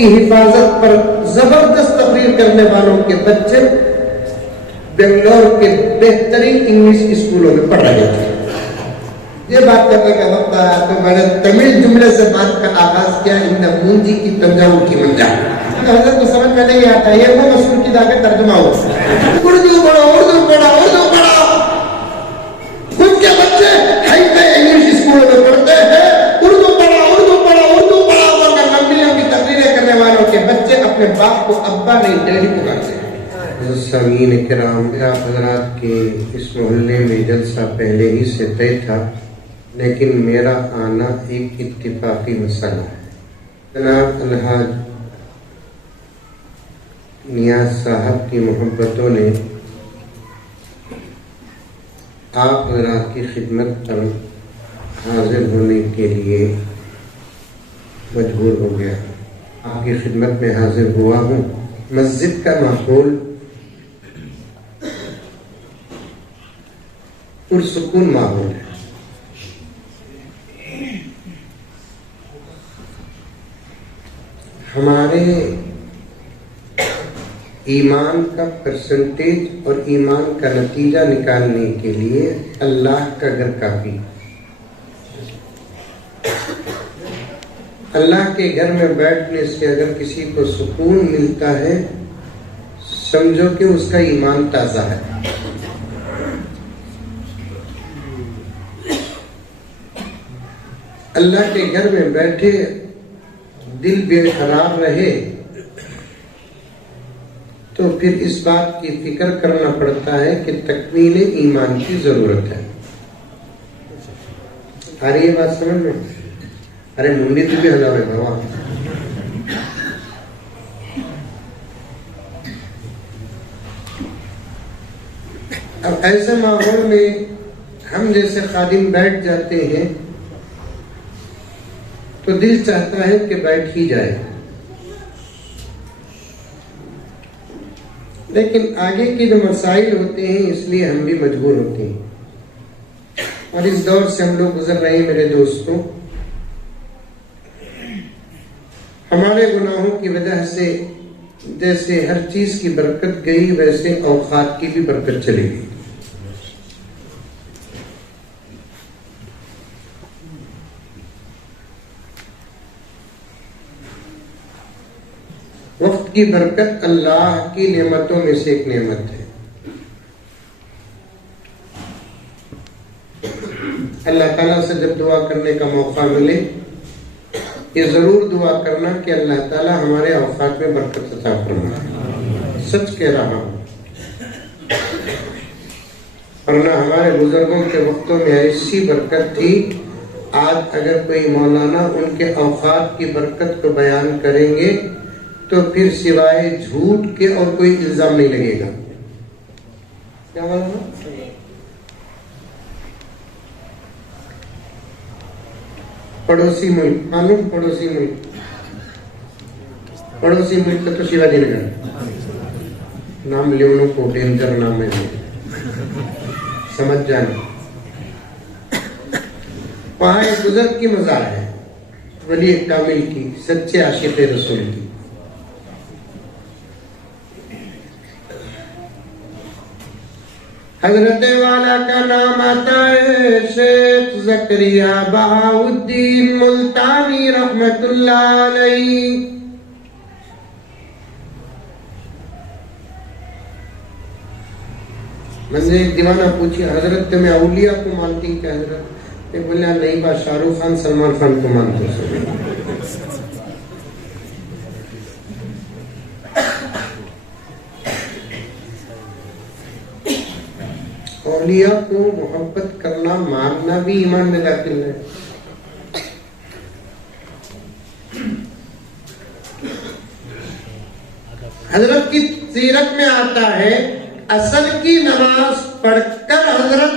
की हिफाजत पर जबरदस्त तकरीर करने वालों के बच्चे बेंगलोर के बेहतरीन इंग्लिश स्कूलों में पढ़ रहे थे। ये बात करने का वक्त आया तो मैंने तमिल जुमले से बात का आगाज किया, इन मूंजी की तंजावुर की मंजा। हजरत को समझ में नहीं आता, ये वो मशहूर की दागे तर्जुमा हो, उर्दू पढ़ो उर्दू पढ़ो उर्दू पढ़ो। खुद के बच्चे इंग्लिश स्कूल में पढ़ते हैं, उर्दू पढ़ो उर्दू पढ़ो उर्दू पढ़ो, मगर लंबी लंबी तकरीरें करने वालों के बच्चे अपने बाप को अब्बा नहीं डैडी पुकारते हैं। सामीन किराम, आप हजरात के इस मोहल्ले में जलसा पहले ही से तय था, लेकिन मेरा आना एक इत्तिफाकी मसला है। जनाब अलहाज नियाज साहब की मोहब्बतों ने आप हजरात की खिदमत पर हाजिर होने के लिए मजबूर हो गया। आपकी खिदमत में हाजिर हुआ हूँ। मस्जिद का माहौल पुरसुकून माहौल है। हमारे ईमान का परसेंटेज और ईमान का नतीजा निकालने के लिए अल्लाह का घर काफी। अल्लाह के घर में बैठने से अगर किसी को सुकून मिलता है, समझो कि उसका ईमान ताजा है। अल्लाह के घर में बैठे दिल बेकरार रहे तो फिर इस बात की फिक्र करना पड़ता है कि तकमील ईमान की जरूरत है। आ रही है बात समझ में? अरे मुंडी तो भी हला रहे बाबा। अब ऐसे माहौल में हम जैसे खादिम बैठ जाते हैं तो दिल चाहता है कि बैठ ही जाए, लेकिन आगे के जो मसाइल होते हैं इसलिए हम भी मजबूर होते हैं। और इस दौर से हम लोग गुजर रहे हैं मेरे दोस्तों। हमारे गुनाहों की वजह से जैसे हर चीज की बरकत गई, वैसे औकात की भी बरकत चली गई। वक्त की बरकत अल्लाह की नेमतों में से एक नेमत है। अल्लाह ताला से जब दुआ करने का मौका मिले, ये जरूर दुआ करना कि अल्लाह ताला हमारे औकात में बरकत अता फरमाए। सच कह रहा हूं, वरना हमारे बुजुर्गों के वक्तों में ऐसी बरकत थी। आज अगर कोई मौलाना उनके औकात की बरकत को बयान करेंगे तो फिर सिवाय झूठ के और कोई इल्जाम नहीं लगेगा। क्या बोला? पड़ोसी मुल्क, मालूम पड़ोसी मुल्क, पड़ोसी मुल्क का तो शिवाजी नगर नाम लेने को डेंजर नाम है, समझ जाना। वहां एक बुजुर्ग की मजार है, वली कामिल की, सच्चे आशिक़ रसूल की। हजरत वाला का नाम आता है शेख ज़करिया बहाउद्दीन मुल्तानी रहमतुल्लाह अलैहि। मैंने एक दीवाना पूछी, हजरत तुम्हें औलिया को मानती क्या हजरत? मैं बोला नहीं बा, शाहरुख खान सलमान खान को मानते। औलिया को मोहब्बत करना, मानना भी ईमान में दाखिल है। हजरत की सीरत में आता है, असर की नमाज पढ़कर हजरत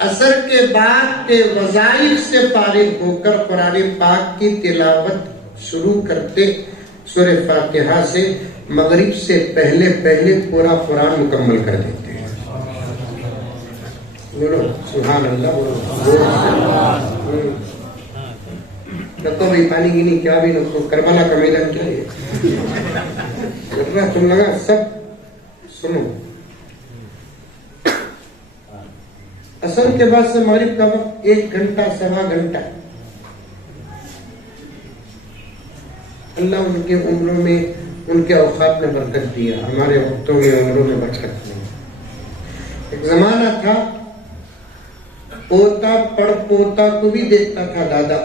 असर के बाद के वज़ाइफ से फारिग होकर कुरान पाक की तिलावत शुरू करते। सूरह फातिहा से मगरिब से पहले पहले पूरा कुरान मुकम्मल कर देते हैं। बोलो सुभान अल्लाह, बोलो। तो भाई पानी गिनी क्या भी नको, करबला का मैदान क्या है? दूसरा तुम लगा सब सुनो। असर के बाद से मगरिब का वक्त 1 घंटा सवा घंटा। अल्लाह उनके उम्रों में, उनके औकात में बरकत दिया, हमारे वक्तों में उम्रों में बरकत नहीं। एक जमाना था पोता पड़पोता को भी देखता था दादा,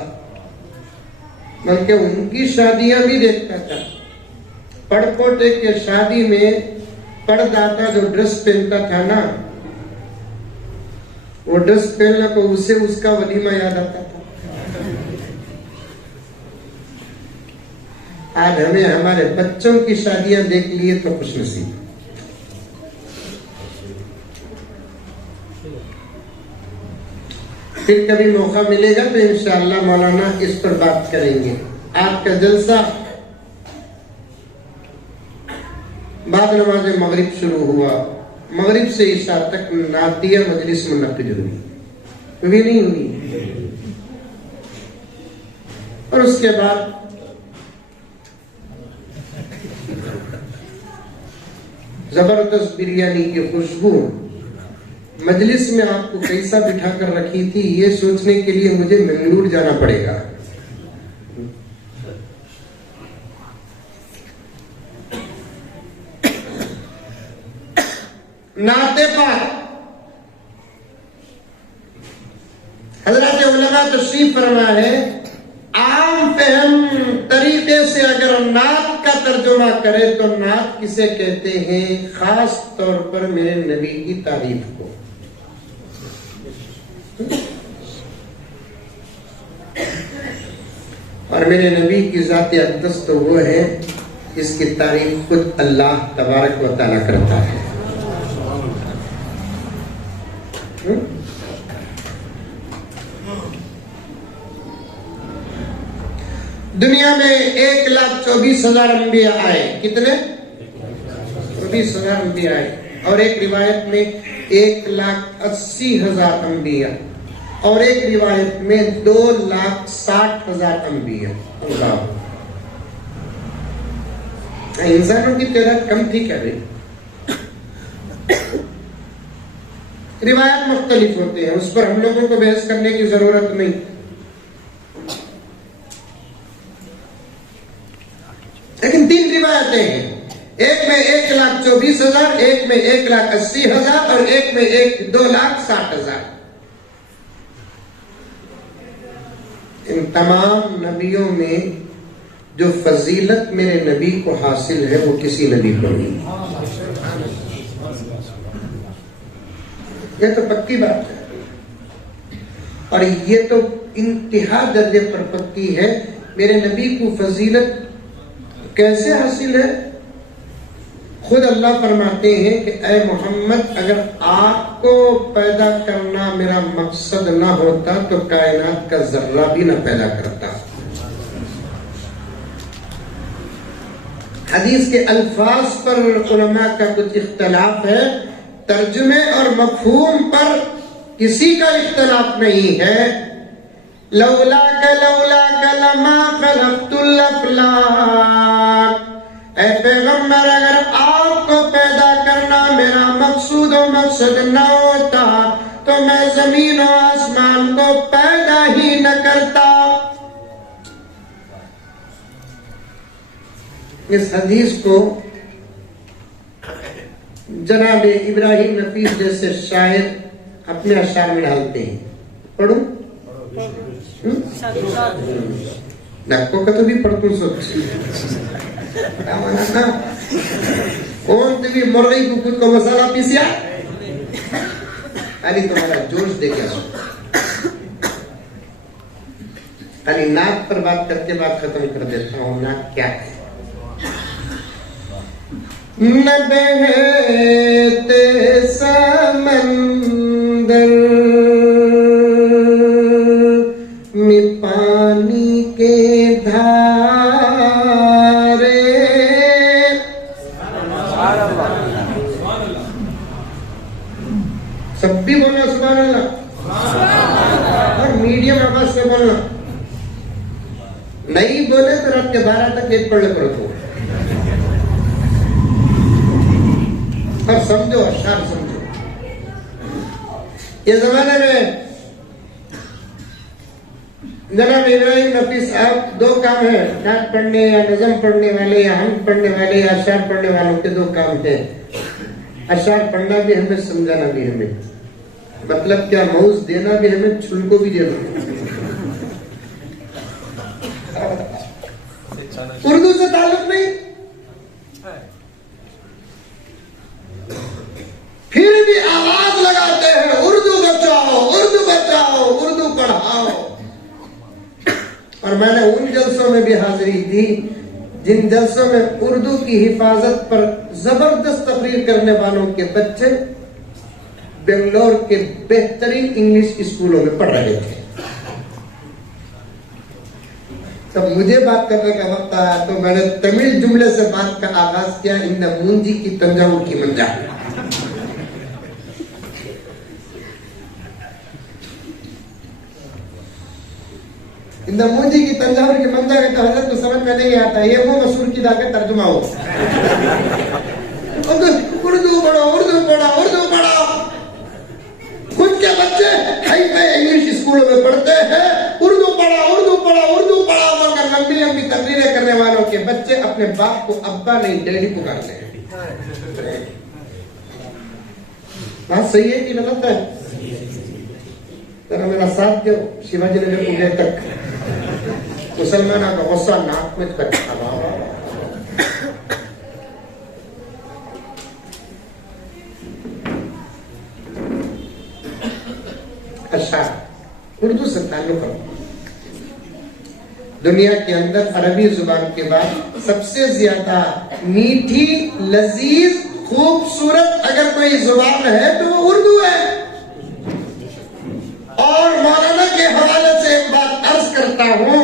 बल्कि उनकी शादियां भी देखता था। पड़पोते के शादी में पड़दादा जो ड्रेस पहनता था ना, वो ड्रेस पहनने को उसे उसका वलीमा याद आता था। आज हमें हमारे बच्चों की शादियां देख लिए तो खुश नसीब। फिर कभी मौका मिलेगा तो इंशाअल्लाह मौलाना इस पर बात करेंगे। आज का जलसा बाद नमाज मगरिब शुरू हुआ, मगरिब से ईशा तक नातिया मजलिस मुनक्किद हुई नहीं हुई, और उसके बाद जबरदस्त बिरयानी की खुशबू मजलिस में आपको कैसा बिठा कर रखी थी, ये सोचने के लिए मुझे बेंगलुरु जाना पड़ेगा। नाते पाक हजरत उलमा तशरीफ फरमा है, आम फहम तरीके से अगर नात का तर्जुमा करे तो नात किसे कहते हैं, खास तौर पर मेरे नबी की तारीफ को। और मेरे नबी की जात अक़दस तो वो है जिसकी तारीफ खुद अल्लाह तबारक व तआला करता है। दुनिया में 1,24,000 अंबिया आए। कितने? 24,000 अंबिया आए। और एक रिवायत में 1,80,000 अंबिया, और एक रिवायत में 2,60,000 अंबिया। इंसानों की तादाद कम थी क्या भाई? रिवायत मुख्तलिफ होते हैं, उस पर हम लोगों को बहस करने की जरूरत नहीं। लेकिन 3 रिवायतें हैं, एक में 1,24,000, एक में 1,80,000 और एक में 2,60,000। इन तमाम नबियों में जो फजीलत मेरे नबी को हासिल है वो किसी नबी को नहीं। ये तो पक्की बात है, और ये तो इंतहा दर्जे पर पक्की है। मेरे नबी को फजीलत कैसे हासिल है? खुद अल्लाह फरमाते हैं कि ऐ मोहम्मद, अगर आपको पैदा करना मेरा मकसद ना होता तो कायनात का जर्रा भी ना पैदा करता। हदीस के अल्फाज पर उलमा का कुछ इख्तलाफ है, तर्जुमे और मफहूम पर किसी का इख्तलाफ नहीं है। लौला लमा खलक़तुल अफ़लाक, ऐ पैगम्बर, अगर आपको पैदा करना मेरा मकसूद और मकसद न होता तो मैं जमीन और आसमान को पैदा ही न करता। इस हदीस को जनाब इब्राहिम नफीस जैसे शायर अपने अशार में डालते हैं। पढ़ूं? नक्को का तो भी पढ़तू सोच ना, कौन भी मुर्गी को खुद को मसाला पीसिया, खाली तुम्हारा जोश देखे। खाली नाक पर बात करके बात खत्म कर देता हूँ। नाक क्या है? न बहते समंदर में पानी के धारे, सब भी बोलना सुभान अल्लाह, और मीडियम आवाज से बोलना। नहीं बोले तो रात के 12 तक एक पढ़ ले पड़ो। और समझो, अशार समझो। ये जमाने में जनाब इब्राहिम नफीस साहब, दो काम है, नात पढ़ने या नज़म पढ़ने वाले या हम पढ़ने वाले या अशार पढ़ने वालों के दो काम है। अशार पढ़ना भी हमें, समझाना भी हमें, मतलब क्या, मौज देना भी हमें, छुल को भी देना। उर्दू से ताल्लुक नहीं, फिर भी आवाज लगाते हैं उर्दू बचाओ, उर्दू बचाओ, उर्दू पढ़ाओ। और मैंने उन जलसों में भी हाजिरी दी जिन जलसों में उर्दू की हिफाजत पर जबरदस्त तकरीर करने वालों के बच्चे बेंगलोर के बेहतरीन इंग्लिश स्कूलों में पढ़ रहे थे। तब मुझे बात करने का वक्त आया तो मैंने तमिल जुमले से बात का आगाज किया, इन मूंजी की तंजावुर की मंजा। इन मूंजी की तंजावुर की मंजा का हजरत तो समझ में नहीं आता, ये वो मसूर की दाके तर्जुमा हो। उर्दू पढ़ो, उर्दू पढ़ो, उर्दू पढ़ो। खुद के बच्चे हाई फाई इंग्लिश स्कूलों में पढ़ते हैं, उर्दू पढ़ा, उर्दू पढ़ा, उर्दू पढ़ा, मगर लंबी लंबी तकरीरें करने वालों के बच्चे अपने बाप को अब्बा नहीं डैडी पुकारते हैं। बात सही है कि गलत है? जरा मेरा साथ दो, शिवाजी नगर को गए तक मुसलमानों का गुस्सा नाक में कर उर्दू से ताल्लुक है। दुनिया के अंदर अरबी जुबान के बाद सबसे ज्यादा मीठी, लजीज, खूबसूरत अगर कोई जुबान है तो वो उर्दू है। और मौलाना के हवाले से एक बात अर्ज करता हूं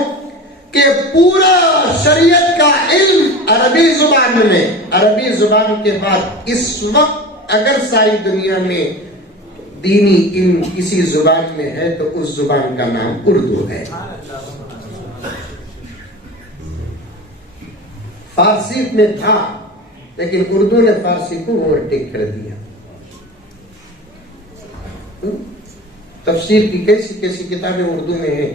कि पूरा शरीयत का इल्म अरबी जुबान में, अरबी जुबान के बाद इस वक्त अगर सारी दुनिया में दीनी इल्म किसी जुबान में है तो उस जुबान का नाम उर्दू है। फारसी में था लेकिन उर्दू ने फारसी को ओवरटेक कर दिया। तफसीर की कैसी कैसी किताबें उर्दू में हैं,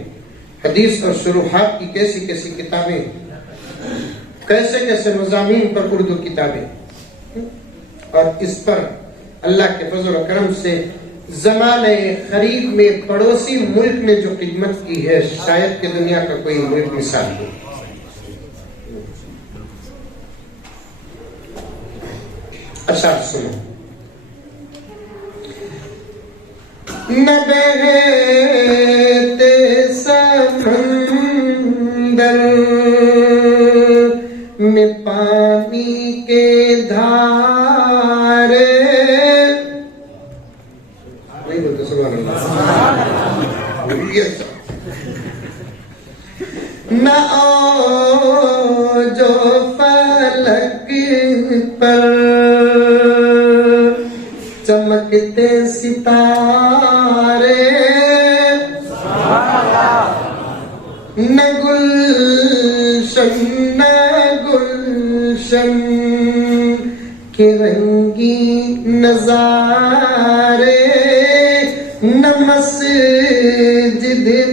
हदीस और शुरूहात की कैसी कैसी किताबें, कैसे कैसे मज़ामीन पर उर्दू किताबें। और इस पर अल्लाह के फजल और करम से ज़माने खरीद में पड़ोसी मुल्क ने जो खिदमत की है, शायद कि दुनिया का कोई मुल्क मिसाल हो। अच्छा सुनो, न बहते समंदर में पानी के धारे, नहीं बोलते सुभान अल्लाह, न ओ जो फलक पर चमकते सितारे, न गुलशन न गुलशन के रंगी नजारे, न मस्जिद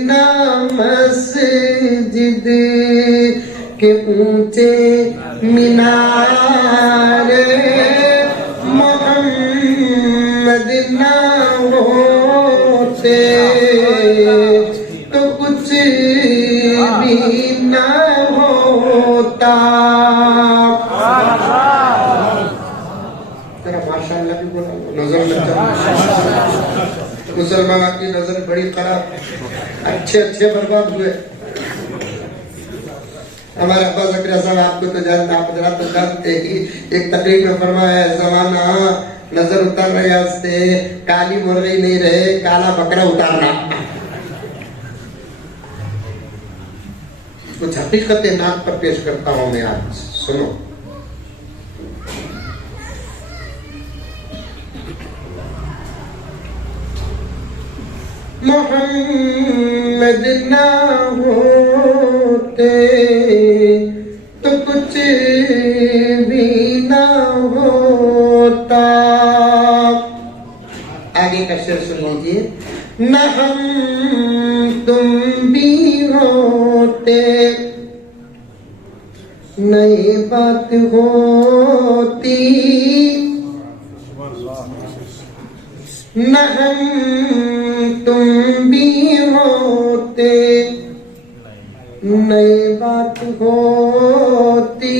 न मस्जिद के ऊंचे मीनारे, मोहम्मद न होते तो कुछ भी न होता। तेरा माशाअल्लाह भी बोला, नजर लग जाए। मुसलमान की नजर बड़ी खराब, अच्छे अच्छे बर्बाद हुए। हमारे अब्बा ज़करिया साहब आपको तो जानते, आप जरा तो जानते ही, एक तकरीर में फरमाया जमाना नजर उतर रहे उससे, काली मुर्गी नहीं रहे, काला बकरा उतारना। कुछ हकीकतें नाक पर पेश करता हूं मैं, आज सुनो। मोहम्मद ना होते तो कुछ भी ना होता। बात होती न हम तुम भी होते, नई बात होती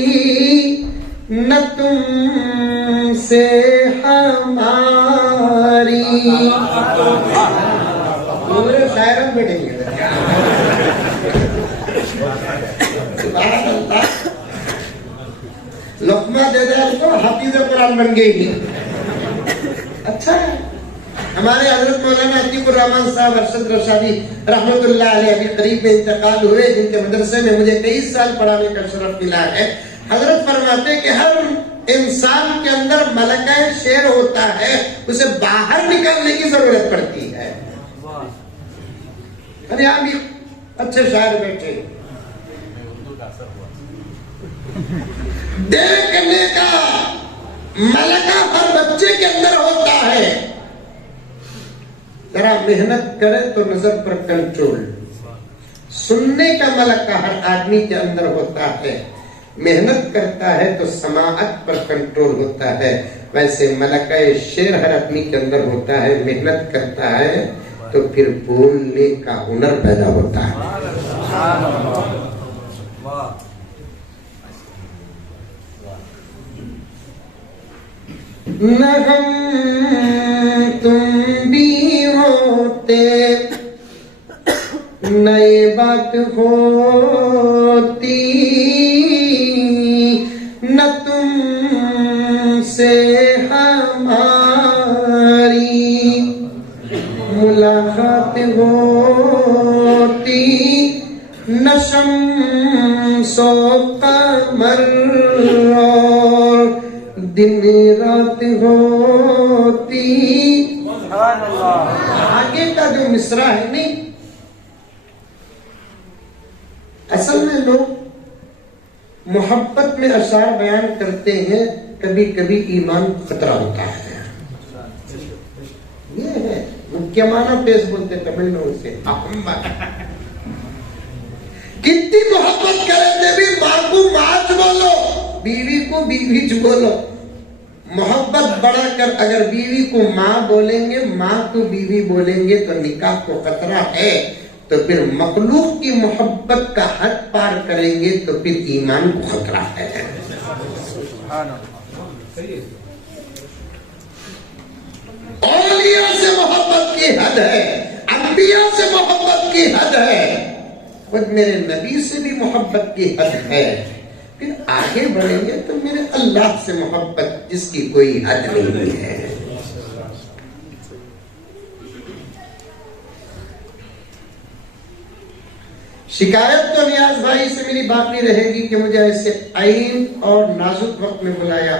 न तुम से हमारी। पूरे शायरों में बैठेंगे। लुकमा दे दे तो हाफिज कुरान बन गई। अच्छा है। हमारे हजरत मौलाना अतीकुर रहमान साहब अरशद रशादी रहमतुल्लाह अलैह अभी करीब में इंतकाल हुए, जिनके मदरसे में मुझे 23 साल पढ़ाने का शरफ मिला है। हजरत फरमाते कि हर इंसान के अंदर मलका शेर होता है, उसे बाहर निकालने की जरूरत पड़ती है। अरे यहाँ भी अच्छे शायर बैठे। देखने का मलका हर बच्चे के अंदर होता है, जरा मेहनत करे तो नजर पर कंट्रोल। सुनने का मलका हर आदमी के अंदर होता है, मेहनत करता है तो समाअत पर कंट्रोल होता है। वैसे मलका शेर हर आदमी के अंदर होता है, मेहनत करता है तो फिर बोलने का हुनर पैदा होता है। न हम तुम भी होते, नई बात होती न तुम से हमारी, मुलाकात होती न शम्सो कमर और दिन रात होती। आगे का जो मिसरा है नहीं, असल में लोग मोहब्बत में अशार बयान करते हैं, कभी कभी ईमान खतरा होता है। ये है मुख्यमाना पेश बोलते तमिलनाडु से। कितनी मोहब्बत करें भी माँ को माच बोलो, बीवी को बीवी बोलो। मोहब्बत बढ़ाकर अगर बीवी को माँ बोलेंगे, माँ को बीवी बोलेंगे तो निकाह को खतरा है। तो फिर मखलूक की मोहब्बत का हद पार करेंगे तो फिर ईमान को खतरा है। औलिया से मोहब्बत की हद है, अंबिया से मोहब्बत की हद है, खुद मेरे नबी से भी मोहब्बत की हद है। फिर आगे बढ़ेंगे तो मेरे अल्लाह से मोहब्बत जिसकी कोई हद नहीं है। शिकायत तो नियाज भाई से मेरी बाकी रहेगी कि मुझे ऐसे आईन और नाजुक वक्त में बुलाया,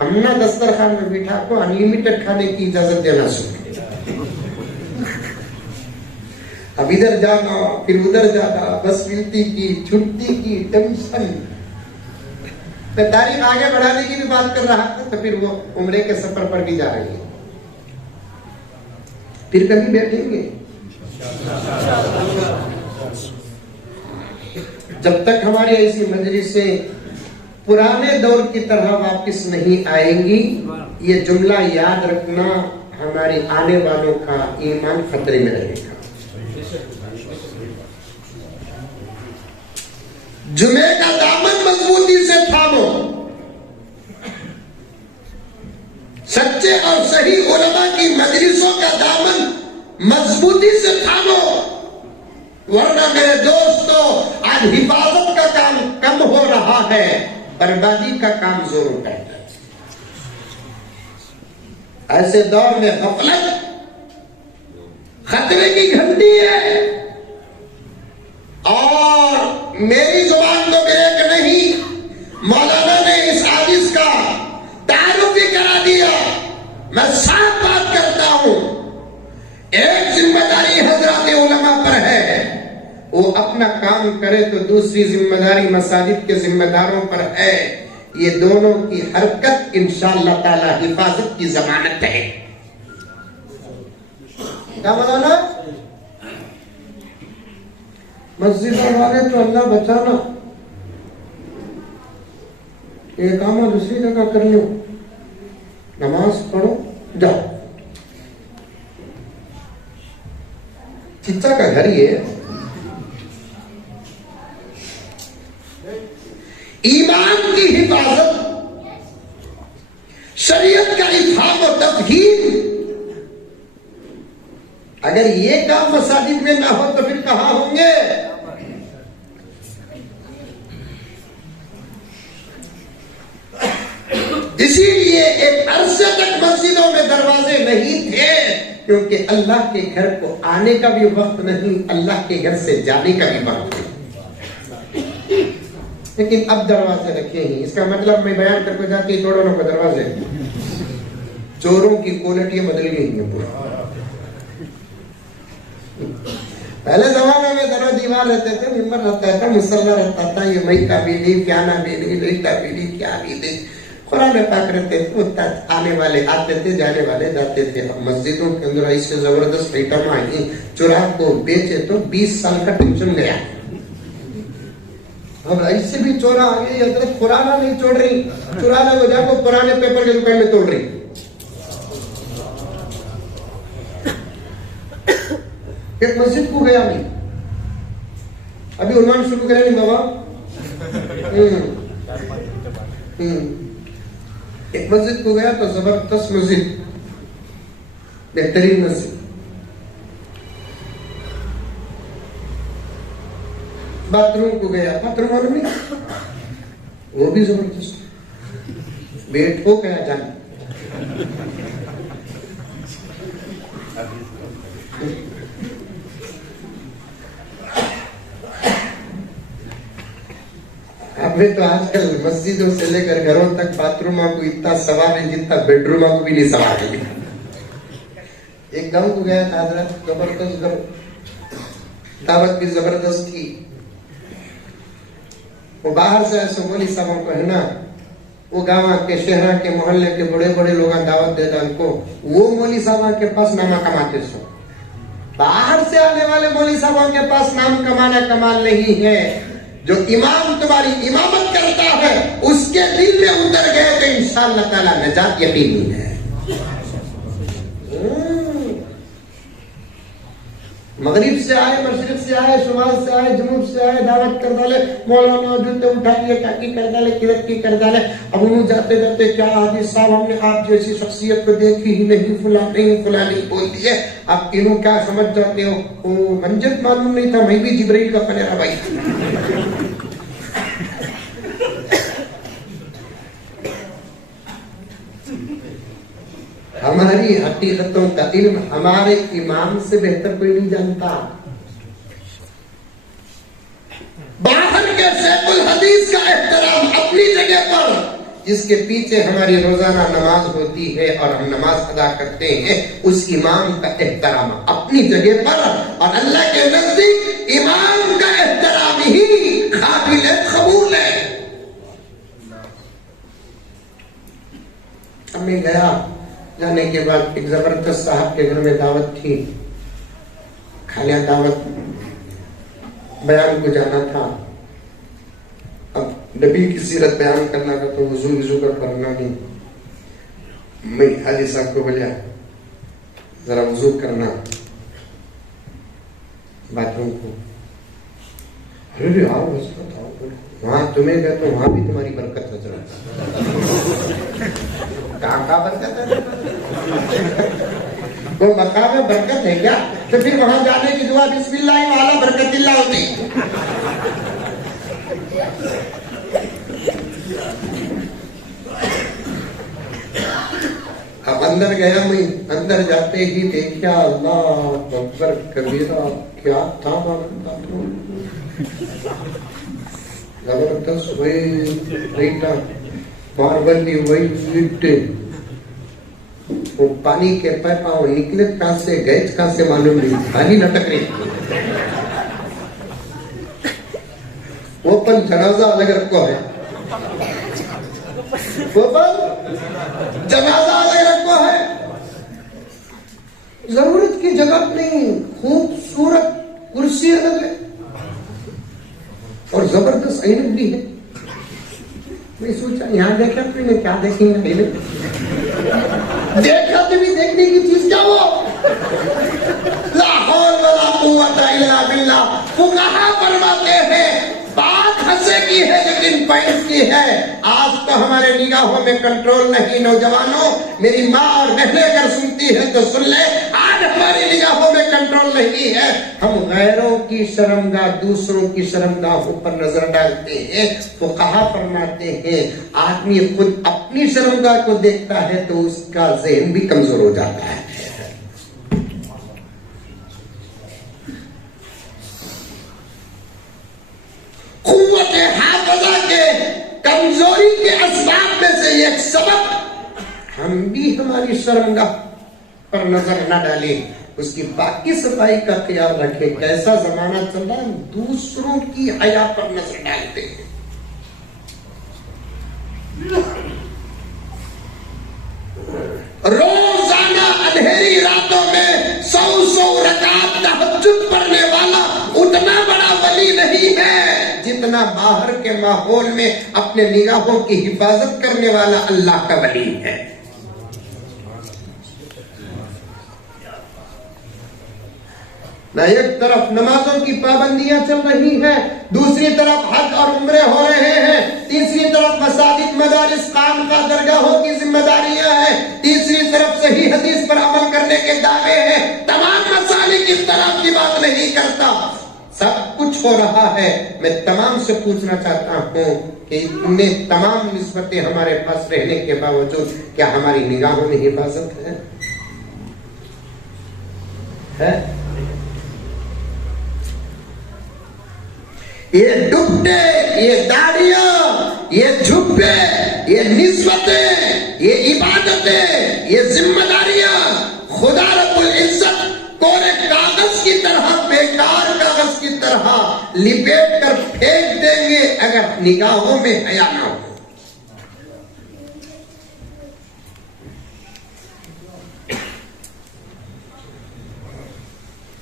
हमना दस्तरखान में बिठा को अनलिमिटेड खाने की इजाजत देना शुरू। अब इधर जाना फिर उधर जाना, बस मिलती की छुट्टी की टेंशन। मैं तारीख आगे बढ़ाने की भी बात कर रहा था, तो फिर वो उम्रे के सफर पर भी जा रही है। फिर कभी बैठेंगे जब तक हमारी ऐसी मजलिसें पुराने दौर की तरह वापस नहीं आएंगी। ये जुमला याद रखना, हमारे आने वालों का ईमान खतरे में रहेगा। जुमे का दामन मजबूती से थामो, सच्चे और सही उलमा की मजलिसों का दामन मजबूती से थामो, वरना मेरे दोस्तों आज हिफाजत का काम कम हो रहा है, बर्बादी का काम जोर उठाता है। ऐसे दौर में गफलत खतरे की घंटी है। और मेरी जुबान तो एक नहीं, मौलाना ने इस हादिस का तारुफ भी करा दिया। मैं साफ बात करता हूं, एक जिम्मेदारी हजरात उलमा पर है, वो अपना काम करे, तो दूसरी जिम्मेदारी मसाजिद के जिम्मेदारों पर है। ये दोनों की हरकत इंशाअल्लाह ताला हिफाजत की जमानत है। क्या मौलाना? मस्जिद वाले तो अल्लाह बचाना, ये काम दूसरी जगह कर लो, नमाज पढ़ो जाओ। चिच्चा का घर ये ईमान की हिफाजत, शरीयत का इफाम और तफहीम, अगर ये काम मसाजिद में ना हो तो फिर कहां होंगे? इसीलिए एक अरसे तक मस्जिदों में दरवाजे नहीं थे, क्योंकि अल्लाह के घर को आने का भी वक्त नहीं, अल्लाह के घर से जाने का भी वक्त नहीं। लेकिन अब दरवाजे रखे ही, इसका मतलब मैं बयान करके जाती तोड़ो ना दरवाजे। चोरों की क्वालिटी बदल गई है पूरा। पहले जमाने में दरो दीवार रहते थे, मिंबर रहता था, मुसल्ला रहता था, ये मई का भी नहीं, प्याना भी नहीं, लई का भी नहीं, क्या भी नहीं, कुरान पाक रहते थे, आने वाले आते थे, जाने वाले जाते थे। अब मस्जिदों के अंदर ऐसे जबरदस्त आइटम आई, चुराव को बेचे तो 20 साल का टेंशन गया। अब ऐसे भी चोरा आ गई, पुराना नहीं छोड़ रही, चुराने को जाको पुराने पेपर के दुकान में तोड़ रही। एक मस्जिद को गया नहीं, अभी उन्मान शुरू करें नहीं बाबा। एक मस्जिद को गया तो जबरदस्त मस्जिद, बेहतरीन मस्जिद। बाथरूम को गया, बाथरूम मालूम नहीं, वो भी जबरदस्त, बेट हो गया जान। अबे तो आजकल मस्जिदों से लेकर घरों तक बाथरूमों को इतना सवार है जितना बेडरूमों को भी नहीं सवार है। एक गांव को गया था हजरत, जबरदस्त दावत भी जबरदस्त थी। वो बाहर से ऐसे मौलवी साहबों को है ना, वो गांव के शहर के मोहल्ले के बड़े बड़े लोग दावत देता उनको, वो मौलवी साहब के पास नामा कमाते सो। बाहर से आने वाले मौलवी साहबों के पास नाम कमाना कमाल नहीं है। जो इमाम तुम्हारी इमामत करता है उसके दिल में उतर गए तो इंशाअल्लाह ताला नजात यकीनी है। मगरिब से आए, मशरिक से आए, शुमाल से आए, जुनूब से आए, दावत कर डाले, मौलाना जूते उठा लिए, टाकी कर डाले, किरत की कर डाले। अब उन्होंने जाते जाते क्या हाजी साहब, हमने आप जैसी शख्सियत को देखी ही नहीं, फुला नहीं बोल दिए। आप इन्हों क्या समझ जाते हो? ओ मंजत मालूम नहीं था, मैं भी जिब्राइल का फनेरा भाई। हमारी हकीकतों का इल्म हमारे इमाम से बेहतर कोई नहीं जानता। बाहर के शेखुल हदीस का एहतराम अपनी जगह पर, जिसके पीछे हमारी रोजाना नमाज होती है और हम नमाज अदा करते हैं, उस इमाम का एहतराम अपनी जगह पर, और अल्लाह के नजदीक इमाम का एहतराम ही काबिल कबूल है। मैं गया, जाने के बाद एक जबरदस्त साहब के घर में दावत थी, खालिया दावत, बयान को जाना था। अब नबी की सीरत बयान करना था तो वजू कर पढ़ना नहीं। मैं हाजी साहब को बोलिया जरा वजू करना बाथरूम को। अरे आओ बस बताओ, वहां तुम्हें गए तो वहां भी तुम्हारी बरकत है। जरा कहाँ बरकत है? वो मकाम में बरकत है क्या? तो फिर वहां जाने की दुआ बिस्मिल्लाह वाला बरकतिल्लाह होती। अब अंदर गया मैं, अंदर जाते ही देखा अल्लाह अकबर कबीरा, क्या था जबरदस्त वही पार्वती वही वो पानी के पाइप निकले कहां से गए कहां से मालूम नहीं, पानी लटक रही। वो पर जनाजा अलग रखो है, वो पर जनाजा अलग रखो है। जरूरत की जगह नहीं, खूबसूरत कुर्सी अलग है और जबरदस्त ऐनक भी है। मैं सोचा यहाँ आज देखा तुमने, क्या देखेंगे? देखा तुम्हें, देखने की चीज क्या वो? ला हौल वला कुव्वता इल्ला बिल्लाह। फुक़हा फरमाते हैं बात हंसे की है लेकिन पैंट की है। आज तो हमारे निगाहों में कंट्रोल नहीं। नौजवानों, मेरी माँ और बहनें अगर सुनती है तो सुन ले, आज हमारी निगाहों में कंट्रोल नहीं है। हम गैरों की शर्मगाह, दूसरों की शर्मगाहों पर नजर डालते हैं। फुक़हा फरमाते हैं आदमी खुद अपनी शर्मगाह को देखता है तो उसका ज़हन भी कमजोर हो जाता है। कुव्वत हाफ़िज़ा के कमजोरी के असबाब में से एक सबब, हम भी हमारी शर्मगाह पर नजर न डालें, उसकी बाकी सफाई का ख्याल रखें। कैसा जमाना चल रहा है, दूसरों की हया पर नजर डालते हैं। रोजाना अंधेरी रातों में 100 रकात तहज्जुद पढ़ने वाला उतना बड़ा वली नहीं है जितना बाहर के माहौल में अपने निगाहों की हिफाजत करने वाला अल्लाह का वली है। ना एक तरफ नमाजों की पाबंदियां चल रही हैं, दूसरी तरफ हज और उम्रे हो रहे हैं, तीसरी तरफ मसाजिद मदारिस खान का दरगाहों की जिम्मेदारियां हैं, तीसरी तरफ सही हदीस पर अमल करने के दावे हैं। तमाम मसालिक इस तरह की बात नहीं करता, सब कुछ हो रहा है। मैं तमाम से पूछना चाहता हूँ कि इनमें तमाम निस्बतें हमारे पास रहने के बावजूद क्या हमारी निगाहों में हिफाजत है? ये दुपट्टे, ये दाढ़ियां, ये झुब्बे, ये निस्बतें, ये इबादतें, ये जिम्मेदारियां खुदा रब्बुल इज्जत कोरे कागज की तरह, बेकार कागज की तरह लिपेट कर फेंक देंगे अगर निगाहों में हया ना हो।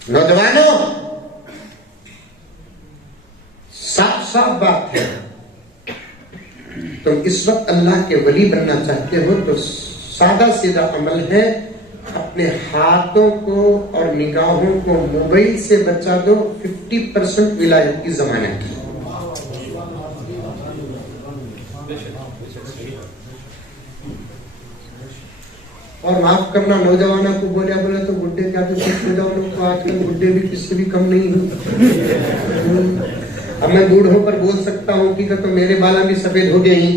नौजवानों, साफ साफ बात है, तुम इस वक्त अल्लाह के वली बनना चाहते हो तो सादा सीधा अमल है, अपने हाथों को और निगाहों को मोबाइल से बचा दो। 50% विलायत की जमानत की। और माफ करना, नौजवानों को बोला तो बुढ़े क्या, तो नौजवानों को आजकल बुढ़े भी किससे भी कम नहीं है। अब मैं बूढ़ों पर बोल सकता हूँ कि तो मेरे बाला भी सफेद हो गए ही।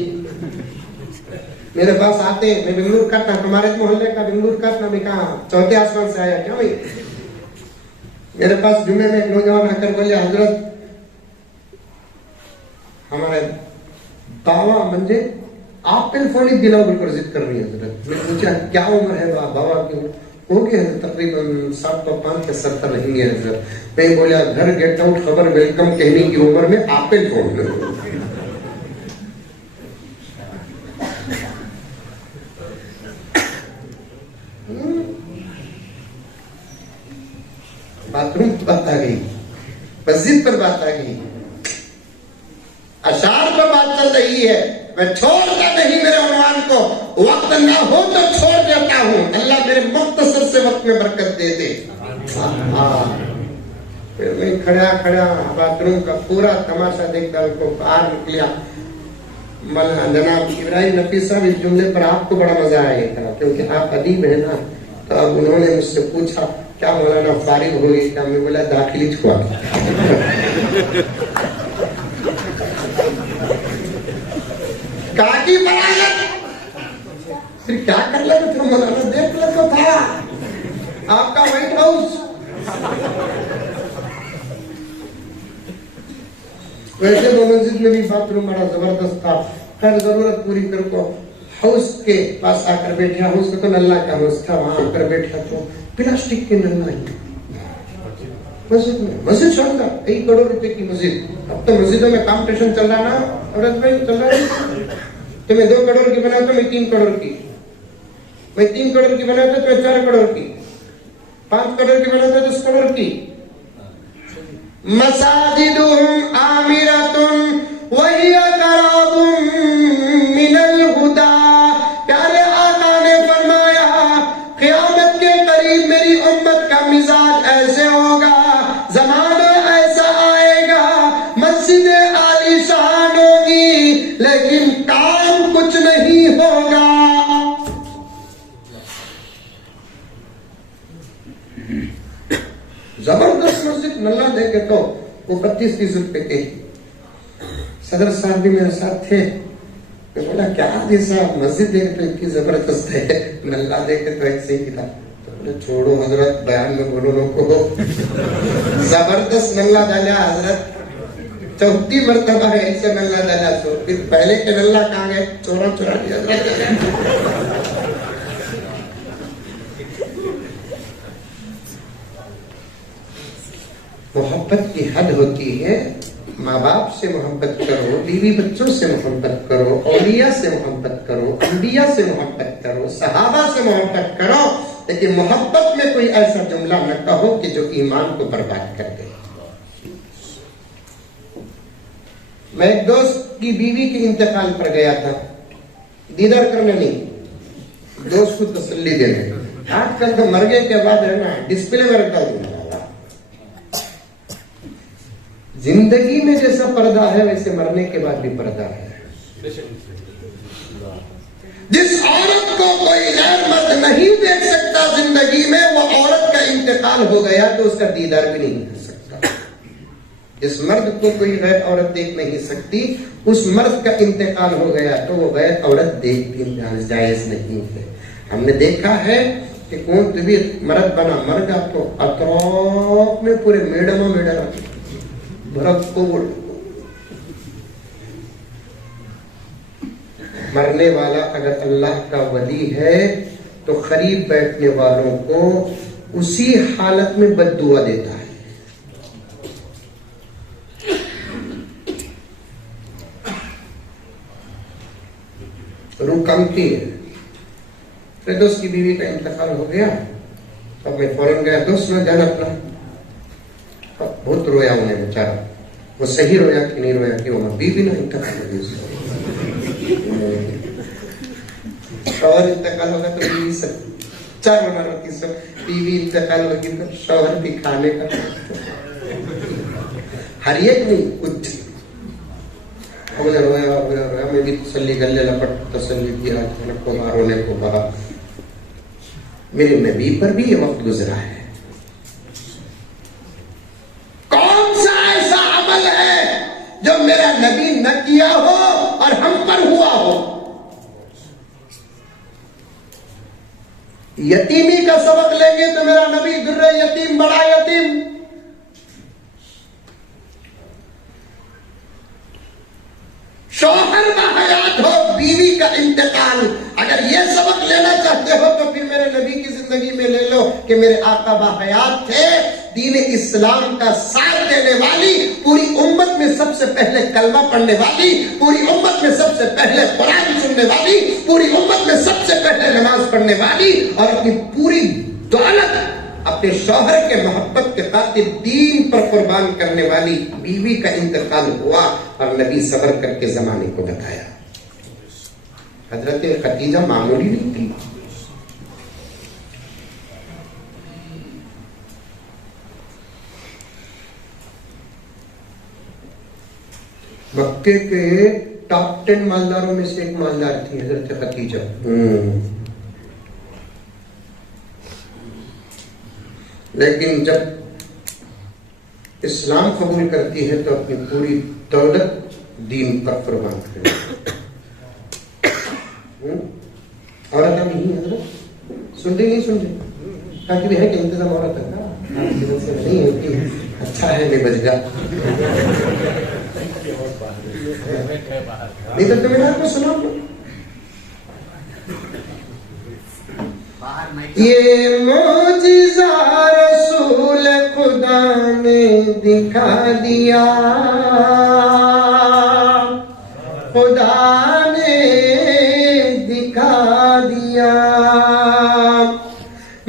मेरे पास आते, मैं बेंगलुरु का था, हमारे मोहल्ले का बेंगलुरु का था, मैं कहा चौथे आसमान से आया क्या भाई। मेरे पास जुमे में एक नौजवान आकर बोले हजरत हमारे बाबा म्हणजे आपल फोनी दिला बिल्कुल जिद कर रही है हजरत। मैं पूछा क्या उम्र है बाबा की? हो गए तकरीबन 65 से 70 नहीं है हजरत। मैं बोला घर गेट आउट खबर वेलकम कहने की उम्र में आपल फोन। बाथरूम पर बात आ गई, मस्जिद पर बात आ गई, अशार पर बात चल रही है। मैं छोड़ता नहीं मेरे उन्वान को, वक्त ना हो तो छोड़ देता हूँ। अल्लाह मेरे मुख्तसर से वक्त में बरकत दे दे। फिर मैं खड़ा खड़ा बाथरूम का पूरा तमाशा देखता उनको बाहर निकलिया। जनाब इब्राहिम नफी साहब, इस जुमले पर आपको बड़ा मजा आएगा क्योंकि आप अदीब है ना। तो अब उन्होंने मुझसे पूछा क्या मौलाना फारिग हो गई? क्या? मैं बोला दाखिली छुआ। काटी बरागत, फिर क्या कर लगे थे मौलाना? देख लगा था आपका व्हाइट हाउस। वैसे तो मस्जिद में भी बाथरूम बड़ा जबरदस्त था। हर जरूरत पूरी कर को हाउस के पास आकर बैठे, हाउस का तो नल्ला का हाउस था, वहां आकर बैठा तो प्लास्टिक के नल्ला ही मस्जिद में। मस्जिद शानदार, 1 करोड़ रुपए की मस्जिद। अब तो मस्जिदों में कॉम्पिटिशन चल रहा ना औरत भाई, चल रहा है। तो मैं 2 करोड़ की बनाता तो मैं 3 करोड़ की, मैं 3 करोड़ की बनाता तो मैं 4 करोड़ की, 5 करोड़ की बनाता 10 करोड़ की। मसाजिदुहुम आमिरतुन वहिया कराबुम मिनल 25-30 रुपए के। सदर साहब भी मेरे साथ थे। मैं बोला क्या जैसा मस्जिद देखे तो इतनी जबरदस्त है, नल्ला देखे तो ऐसे ही था। तो बोले छोड़ो हजरत, बयान में बोलो लोगों को। जबरदस्त नल्ला डाला हजरत, 4थी मरतबा है ऐसे नल्ला डाला। तो फिर पहले के नल्ला कहाँ गए, चोरा दिया। मोहब्बत की हद होती है। माँ बाप से मोहब्बत करो, बीवी बच्चों से मोहब्बत करो, औलिया से मोहब्बत करो, अंबिया से मोहब्बत करो, सहाबा से मोहब्बत करो, लेकिन मोहब्बत में कोई ऐसा जुमला न कहो कि जो ईमान को बर्बाद कर दे। मैं एक दोस्त की बीवी के इंतकाल पर गया था, दीदार करने नहीं, दोस्त को तसल्ली देने। आजकल तो मरने के बाद है ना डिस्प्ले में रखा दूंगा। जिंदगी में जैसा पर्दा है वैसे मरने के बाद भी पर्दा है। जिस औरत को कोई गैर मर्द नहीं देख सकता जिंदगी में, वो औरत का इंतकाल हो गया तो उसका दीदार भी नहीं कर सकता। जिस मर्द को कोई गैर औरत देख नहीं सकती, उस मर्द का इंतकाल हो गया तो वो गैर औरत देख भी जायज नहीं है। हमने देखा है कि कौन भी मर्द बना मर गया तो अतराफ में पूरे मेडम भरपूर। मरने वाला अगर अल्लाह का वली है तो करीब बैठने वालों को उसी हालत में बद्दुआ देता है। रूह कमती है। फिर दोस्त की बीवी का इंतकाल हो गया, अब मैं फौरन गया, दोस्त ने जाना अपना, बहुत रोया उन्हें बेचारा। वो सही रोया कि नहीं रोया कि वो बीवी ना इंतकाल हो गई, शौहर इंतकाल होगा तो बीवी सच्चा रोना रोती, सब बीवी इंतकाल होगी तो शौहर भी खाने का हर एक नहीं कुछ। रोया मैं भी तसल्ली कर ले, लपट तसल्ली किया, रोने को कहा। मेरे नबी पर भी ये वक्त गुजरा है। जो मेरा नबी न किया हो और हम पर हुआ हो। यतीमी का सबक लेंगे तो मेरा नबी दुर्रे यतीम, बड़ा यतीम। शौहर का हयात हो, बीवी का इंतकाल, अगर ये सबक लेना चाहते हो तो फिर मेरे नबी की जिंदगी में ले लो कि मेरे आका बाहयात थे, दीन इस्लाम का साथ देने वाली, पूरी उम्मत में सबसे पहले कलमा पढ़ने वाली, पूरी उम्मत में सबसे पहले कुरान सुनने वाली, पूरी उम्मत में सबसे पहले नमाज पढ़ने वाली और अपनी पूरी दौलत अपने शौहर के मोहब्बत के खातिर दीन पर कुर्बान करने वाली बीवी का इंतकाल हुआ और नबी सब्र करके जमाने को बताया। हजरत खदीजा मामूली नहीं थी। मक्के के टॉप 10 मालदारों में से एक मालदार थी हजरत खदीजा। लेकिन जब इस्लाम कबूल करती है तो अपनी पूरी दौलत दीन पर कुर्बान करती है। औरत हम नहीं हजरत सुनते नहीं सुनते, ताकि भी है कि इंतजाम औरत है ना, नहीं होती। अच्छा है मैं बच गया, नहीं तो तुम्हें आपको सुना। ये मोजिज़ा रसूल खुदा ने दिखा दिया, खुदा ने दिखा दिया।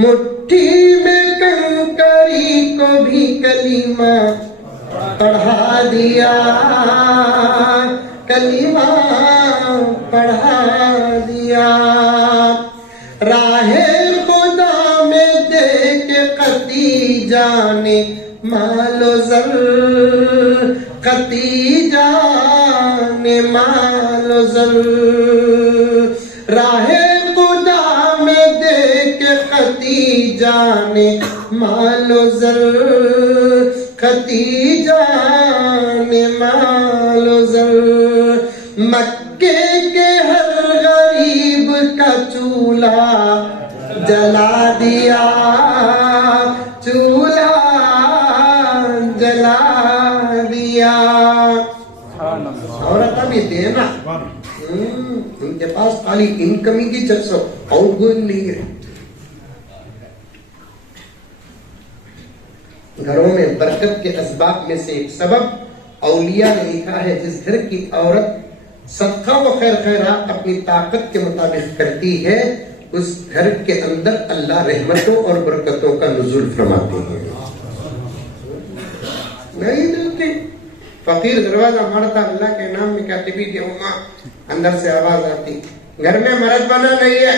मुट्ठी में कंकरी को भी कलीमा पढ़ा दिया, कलीमा पढ़ा दिया। राहे खुदा में दे के खदीजा ने मालो ज़र, खदीजा ने मालो ज़र। राहे खुदा में दे के खदीजा ने मालो ज़र, खदीजा ने मालो जर, मक्के के हर गरीब का चूल्हा जला दिया, चूल्हा जला दिया। औरत भी थे ना, उनके पास खाली इनकम ही की चर्चा और कोई नहीं है। घरों में बरकत के असबाब में से एक सबब औलिया ने लिखा है, जिस घर की औरत सदका व खैर खैरात अपनी ताकत के मुताबिक करती है, उस घर के अंदर अल्लाह रहमतों और बरकतों का नुज़ूल फरमाते हैं। नहीं मिलती, फकीर दरवाजा मारता, अल्लाह के नाम में कहते भी देऊंगा, अंदर से आवाज आती, घर में मर्द बना नहीं है।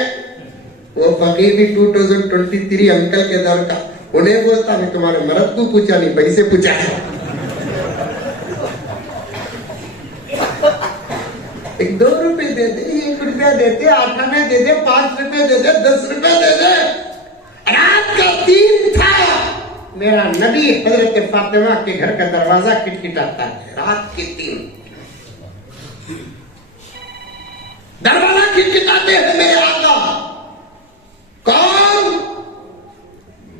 वो फकीर भी 2023 अंकल के दर का, उन्हें बोलता मैं तुम्हारे मर्द को पूछा नहीं, पैसे पूछा। एक 2 रुपए दे दे, 1 रुपया देते, 8 आने दे दे, 5 रुपए दे दे, 10 रुपए दे दे। रात का 3 था, मेरा नबी हजरत फातिमा के घर का दरवाजा खिटखिटाता है। रात के 3 दरवाजा खिटखिटाते हैं मेरे आका। कौन?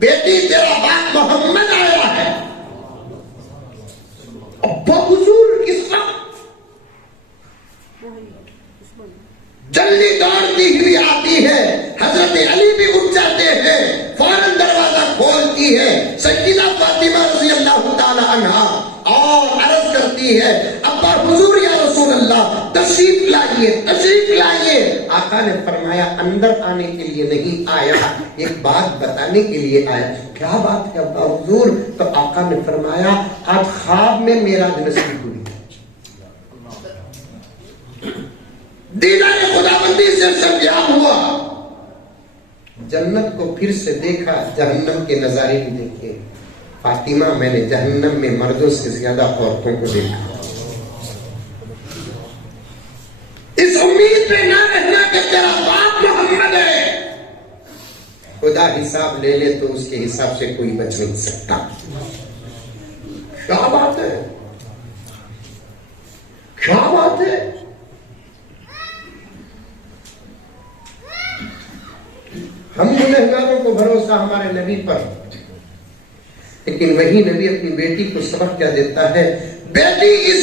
बेटी तेरा बाप मोहम्मद आया है। अब्बा हुजूर किसका? जल्दी दौड़ती हुई आती है, हजरत अली भी उठ जाते हैं, फौरन दरवाजा खोलती है सय्यदा फातिमा रज़ी अल्लाह ताला अन्हा और अर्ज करती है, अब्बा हुजूर या रसूल अल्लाह तशरीफ लाइए, तशरीफ लाइए। आका ने फरमाया अंदर आने के लिए नहीं आया, एक बात बताने के लिए आया। क्या बात है अब्बा हुजूर? तो आका ने फरमाया आज ख्वाब में मेरा नसीब हुई, दीदार खुदाबंदी से संज्ञान हुआ, जन्नत को फिर से देखा, जहन्नम के नजारे भी देखे। फातिमा मैंने जहन्नम में मर्दों से ज्यादा औरतों को देखा। इस उम्मीद पे ना रहना कि तेरा बाप मोहम्मद है, खुदा हिसाब ले ले तो उसके हिसाब से कोई बच नहीं सकता। क्या बात है, क्या बात है। हम गुनहगारों को भरोसा हमारे नबी पर, लेकिन वही नबी अपनी बेटी को सबक क्या देता है, बेटी इस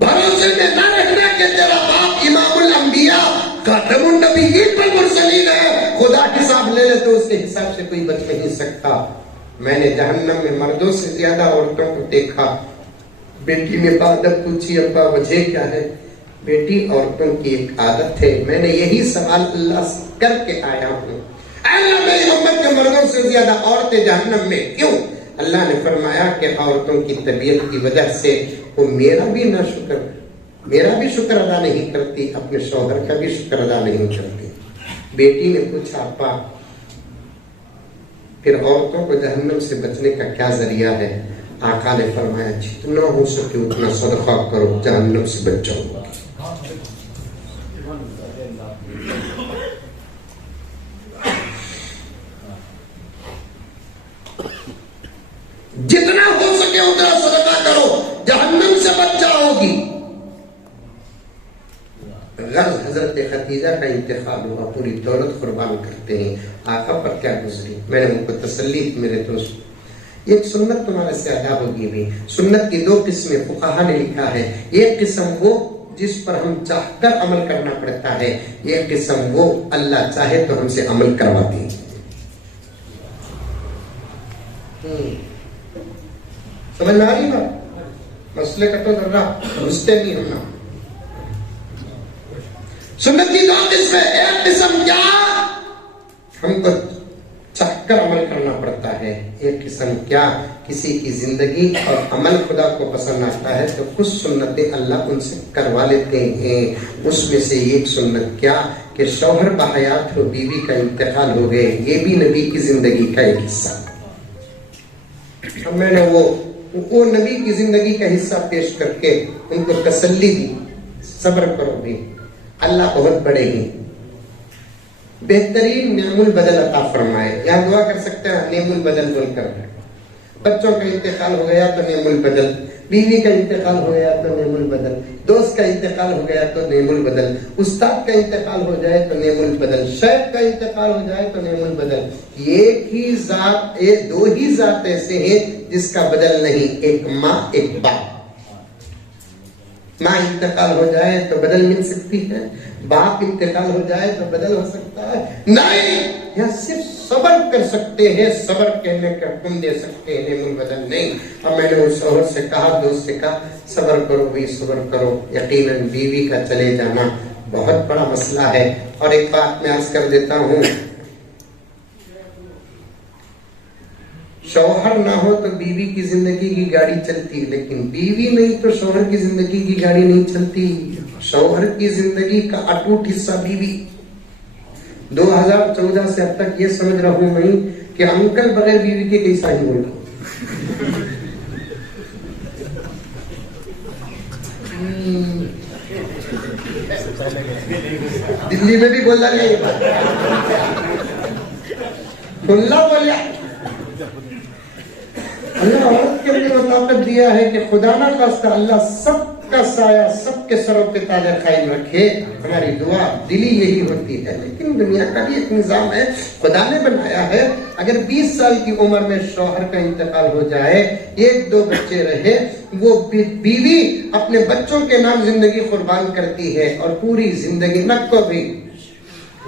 भरोसे में न रहना कि तेरा बाप इमामुल अंबिया खातमुन नबिय्यीन वल मुरसलीन है, खुदा हिसाब ले ले तो उसके हिसाब से कोई बच नहीं सकता। मैंने जहन्नम में मर्दों से ज्यादा औरतों को देखा। बेटी ने बादत पूछी, अब्बा वजह क्या है? बेटी औरतों की एक आदत है, मैंने यही सवाल अल्लाह से करके आया हूँ, अल्लाह मेरी उम्मत के मर्दों से ज्यादा औरतें जहन्नम में क्यों? अल्लाह ने फरमाया कि औरतों की तबीयत की वजह से वो मेरा भी शुक्र अदा नहीं करती, अपने शौहर का भी शुक्र अदा नहीं करती। बेटी ने पूछा, अब्बा फिर औरतों को जहन्नम से बचने का क्या जरिया है? आका ने फरमाया जितना हो सके उतना सदका करो, जहन्नम से बच जाओगे। जितना हो सके उतना सदका करो, जहन्नम से बच जाओगी। गर्ज हजरत खदीजा का इंतकाल हुआ, पूरी दौलत कुर्बान करते हैं। आका पर क्या गुजरी, मैंने उनको तसल्ली दी, मेरे दोस्त एक सुन्नत तुम्हारे से अदा होगी भी। सुन्नत की 2 किस्में फुकाहा ने लिखा है, एक किस्म वो जिस पर हम चाहकर अमल करना पड़ता है, एक किस्म वो अल्लाह चाहे तो हमसे अमल करवाती है। समझ में आ रही बात? मसले का तो जरा घुसते नहीं होना। सुन्नत की 2 किस्में, एक किस्म क्या हमको चाहकर अमल करना पड़ता है, एक किस्म क्या किसी की जिंदगी और अमल खुदा को पसंद आता है तो कुछ सुन्नतें अल्लाह उनसे करवा लेते हैं। उसमें से एक सुन्नत क्या कि शौहर बहयात हो, बीवी का इंतकाल हो गए, ये भी नबी की जिंदगी का एक हिस्सा। मैंने वो नबी की जिंदगी का हिस्सा पेश करके उनको तसल्ली दी, सब्र करो भी, अल्लाह बहुत बड़े ही बेहतरीन नेमुल बदल अता फरमाए। यहाँ दुआ कर सकते हैं नेमुल बदल बोलकर। बच्चों का इंतकाल हो गया तो नेमुल बदल, बीवी का इंतकाल हो गया तो नेमुल बदल, दोस्त का इंतकाल हो गया तो नेमुल बदल, उस्ताद का इंतकाल हो जाए तो नेमुल बदल, शेख का इंतकाल हो जाए तो नेमुल बदल। एक ही जात, दो ही जात ऐसे हैं जिसका बदल नहीं, एक माँ एक बाप। माँ इंतकाल हो जाए तो बदल मिल सकती है, बाप इंतकाल हो जाए तो बदल हो सकता है नहीं, यह सिर्फ सबर कर सकते हैं, सबर कहने का हुक्म दे सकते हैं, नेमुल बदल नहीं। अब मैंने उस औरत से कहा, दोस्त से कहा, सबर करो भाई, सबर करो। यकीनन बीवी का चले जाना बहुत बड़ा मसला है। और एक बात मैं अर्ज कर देता हूँ, शौहर ना हो तो बीवी की जिंदगी की गाड़ी चलती, लेकिन बीवी नहीं तो शौहर की जिंदगी की गाड़ी नहीं चलती। शौहर की जिंदगी का अटूट हिस्सा बीवी। 2014 से अब तक ये समझ रहा हूं मैं कि अंकल बगैर बीवी के कैसा ही बोला। दिल्ली में भी बोला नहीं, खुल्ला बोलिया। अल्लाह औरत के लिए ताकत दिया है कि खुदा ना खास्ता अल्लाह सबका साया सबके सरों पे ताजा कायम रखे। हमारी दुआ दिली यही होती है। लेकिन दुनिया का भी एक निजाम है, खुदा ने बनाया है। अगर 20 साल की उम्र में शौहर का इंतकाल हो जाए, 1-2 बच्चे रहे, वो बीवी अपने बच्चों के नाम जिंदगी कुर्बान करती है और पूरी जिंदगी नक को भी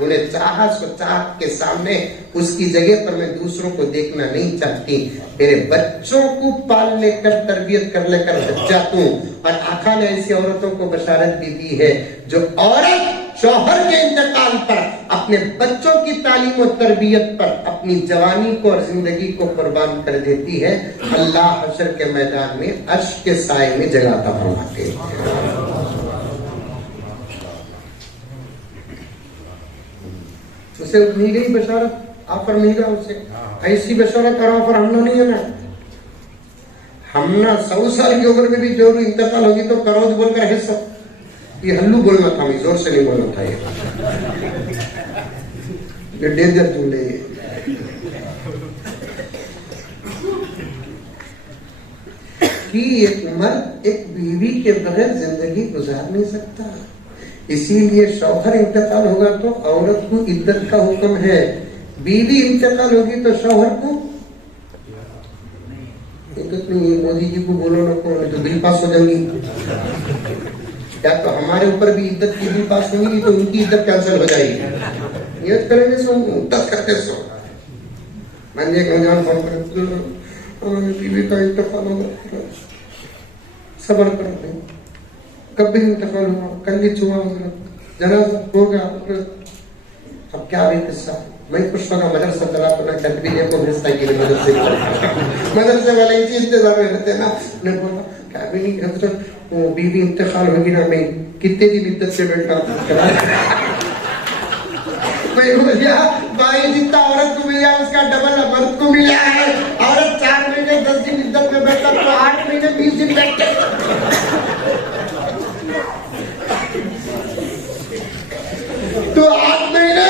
उन्हें चाहा सो चाह के सामने उसकी जगह पर मैं दूसरों को देखना नहीं चाहती। मेरे बच्चों को पाल लेकर तरबियत कर लेकर हज जाता हूँ। और आका ने ऐसी औरतों को बशारत भी दी है जो औरत शौहर के इंतकाल पर अपने बच्चों की तालीम और तरबियत पर अपनी जवानी को और जिंदगी को कुर्बान कर देती है। अल्लाह हशर के मैदान में अर्श के साए में जगाता फरमाते हैं। उसे मिल गई बशारत, ऑफर मिल गया उसे। ऐसी बशारत और ऑफर हमने नहीं है ना। हमने 100 साल की उम्र में भी जो इंतकाल होगी तो करोज बोलकर है सब। ये हल्लू बोलना था, मैं जोर से नहीं बोलना था। ये डेंजर टूल है। कि एक मर्द एक बीवी के बगैर जिंदगी गुजार नहीं सकता। इसीलिए शौहर इंतकाल होगा तो औरत को इद्दत का हुक्म है। बीवी इंतकाल होगी तो शौहर को इद्दत नहीं है। मोदी जी को बोलो ना को तो बिल पास हो जाएंगी। या तो हमारे ऊपर भी इद्दत की बिल पास होगी तो उनकी इद्दत कैंसिल हो जाएगी। ये करेंगे सो इद्दत करते सो। मान लीजिए नौजवान फोन कर बीवी का इंतकाल होगा, सबर करो, कब भी इंतकाल हुआ, कल भी छुआ जनाजा हो गया। अब क्या भी किस्सा, मैं कुछ होगा मदरसा चला तो मैं कल भी देखो भेजता कि मदरसे वाले इसी इंतजार में रहते ना। उन्हें बोला क्या भी नहीं हजरत, वो बीवी इंतकाल होगी ना, मैं कितने दिन इद्दत से बैठा। मैं बोलिया भाई जितना औरत को मिला उसका डबल मर्द को मिला है। औरत 4 महीने 10 दिन इद्दत में बैठा तो 8 महीने 20 दिन बैठते। तो 8 महीने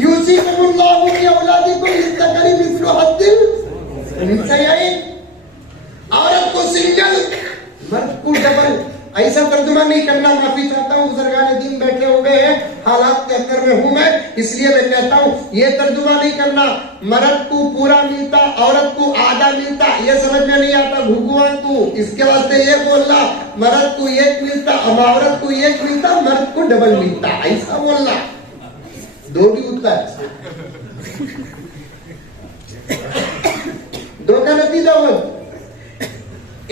यूसीकुमुल्लाहु फी औलादिकुम लिज़्ज़करी मिस्लु हद्दिल उन्सयैन। औरत को सिंगल, मर्द को डबल। ऐसा तर्जुमा नहीं करना, माफी चाहता हूँ, बुजुर्गान दीन बैठे हो गए हैं, हालात के अंदर में हूं मैं, इसलिए मैं कहता हूँ ये तर्जुमा नहीं करना। मर्द को पूरा मिलता, औरत को आधा मिलता, ये समझ में नहीं आता भगवान को। इसके वास्ते ये बोलना मर्द को 1 मिलता, औरत को 1 मिलता, मर्द को डबल मिलता, ऐसा बोलना। 2 भी होता है। 2 का नतीजा हुआ,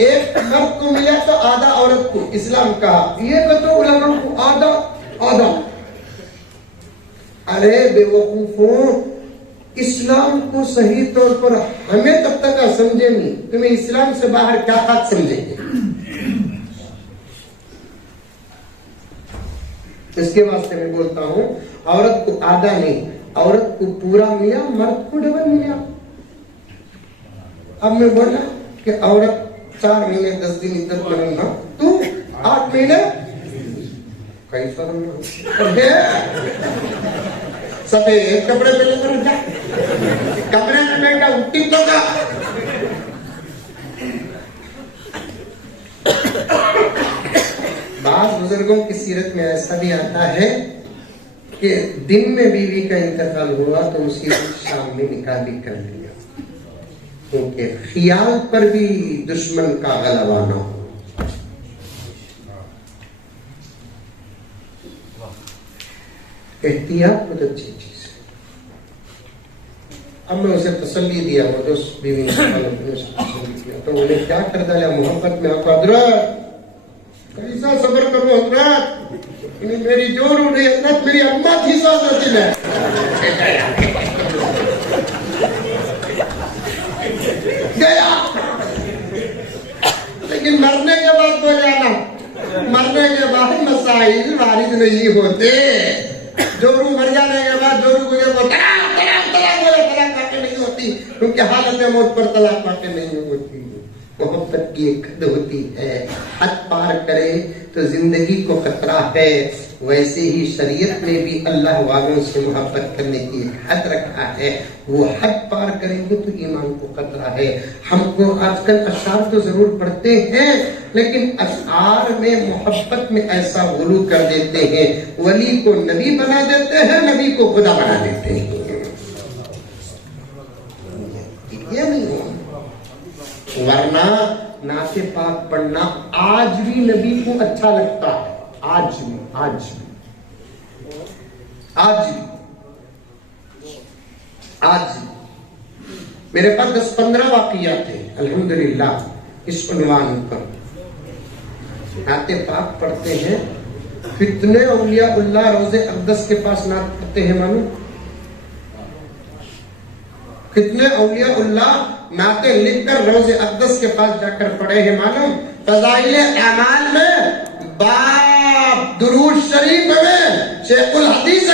एक मर्द को मिला तो आधा औरत को। इस्लाम कहा ये तो उलमा को आधा आधा। अरे बेवकूफों, इस्लाम को सही तौर पर हमें तब तक समझे नहीं, तुम्हें इस्लाम से बाहर क्या बात समझेंगे। इसके वास्ते मैं बोलता हूं औरत को आधा नहीं, औरत को पूरा मिला, मर्द को डबल मिला। अब मैं बोला कि औरत 4 महीने 10 दिन इद्दत में रहना, तू 8 महीने कैसा सफेद कपड़े पहले कर जा, कमरे में बैठा उठी तो का बुजुर्गों की सीरत में ऐसा भी आता है कि दिन में बीवी का इंतकाल हुआ तो उसी दिन शाम में निकाह भी कर लिया, क्योंकि ख्याल पर भी दुश्मन का गलबा न हो। एहतियात बहुत अच्छी चीज है। अब मैं उसे तसल्ली दिया, वो जो बीवी ने तसल्ली दिया तो उन्हें क्या कर डाला मोहब्बत में, आपको हजरत कैसा सब्र करो हजरत, मेरी जोर उड़ रही हजरत, मेरी अम्मा थी साथ में गया, लेकिन मरने के बाद तो जाना, मरने के बाद मसाइल वारिद नहीं होते। जोरू मर जाने के बाद जोरू गुजर को तलाक तलाक तलाक बोले, तलाक बातें नहीं होती, क्योंकि हालत मौत पर तलाक बातें नहीं होती। मोहब्बत की एक हद होती है, हद पार करे तो जिंदगी को खतरा है। वैसे ही शरीयत में भी अल्लाह वालों से मोहब्बत करने की एक हद रखा है, वो हद पार करेंगे तो ईमान को खतरा है। हमको आजकल अशआर तो जरूर पढ़ते हैं, लेकिन अशआर में मोहब्बत में ऐसा गुलू कर देते हैं, वली को नबी बना देते हैं, नबी को खुदा बना देते हैं। ये नहीं हो, वरना नाते पाक पढ़ना आज भी नबी को अच्छा लगता है, आज भी आज भी आज भी आज भी। मेरे पास 10-15 वाक़ियात थे अल्हम्दुलिल्लाह इस उन्वान पर। नाते पाक पढ़ते हैं, कितने औलिया उल्लाह रोज़े अक़दस के पास नात पढ़ते हैं मालूम? कितने औलिया उल्लाह नाते लिखकर रोज़े अक़दस के पास जाकर पढ़े हैं मालूम? फ़ज़ाइल अमाल में, बाब दुरूद शरीफ में शेखुल हदीस